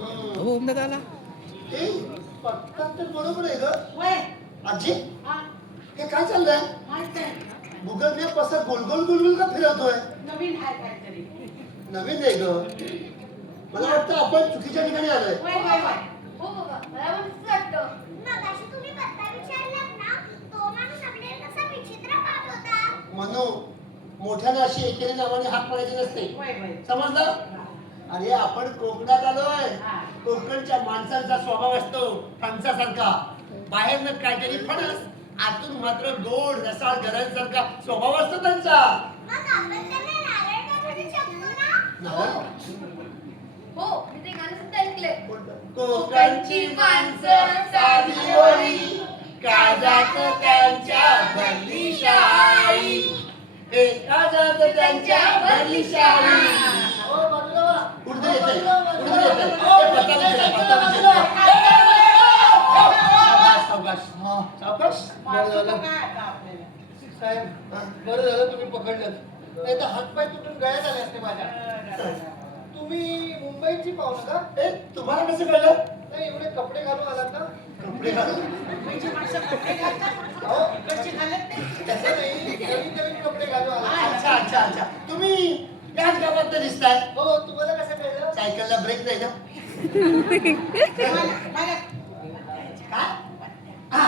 हो ओम दादा आला. ए पत्ता तर बरोबर आहे ग. वय आजी हा हे काय चाललंय? माहित आहे गुगल मॅप असं गोल गोल गोल गोल का फिरवतोय? नवीन आहे काहीतरी नवीन नाही ग. मला वाटतं आपण चुकीच्या ठिकाणी आलोय. वय वय वय हो बाबा मला पण तसंच वाटतं. मगाशी तुम्ही पत्ता विचारलात ना, तो माणूस आपल्याला कसा विचित्र पाहत होता. म्हणू मोठ्याने अशी एकेरी नावाने हाक मारायची नसते. वय वय समजलं? अरे आपण कोकणात आलोय. हा. कोकणच्या माणसांचा स्वभाव असतो फणसासारखा. बाहेरनं काहीतरी फणस, आतून मात्र गोड रसाळ घरांसारखा स्वभाव असतो त्यांचा. मग आपण त्यांना नारळ का भेटू शकतो ना? नारळ? हो मी ते गाणं सुद्धा ऐकलंय. कोकणची माणसं साधी होळी, काजात त्यांच्या भरली शाळी. हे काजात त्यांच्या भरली शाळी. कुठे येतंय? कुठे येतंय? पत्ता विचारा, पत्ता विचारा. सावकाश, सावकाश. वाचू तर काय आता आपल्याला साहेब बरं झालं तुम्ही पकडलं. नाही तर हातपाय तुटून गळ्यात आले असते माझ्या. तुम्ही मुंबईची पाहुणं का? ए, तुम्हाला कसं कळलं? नाही एवढे कपडे घालून आलात ना? कपडे घालून? मुंबईची माणसं कपडे घालतात अहो, इकडची घालत नाही तसं नाही, नवीन नवीन कपडे घालून आलात. अच्छा अच्छा अच्छा. तुम्ही त्याच गावात दिसताय. हो तुम्हाला कसं कळलं? सायकलला ब्रेक नाही ना? मला- मला काय? हा,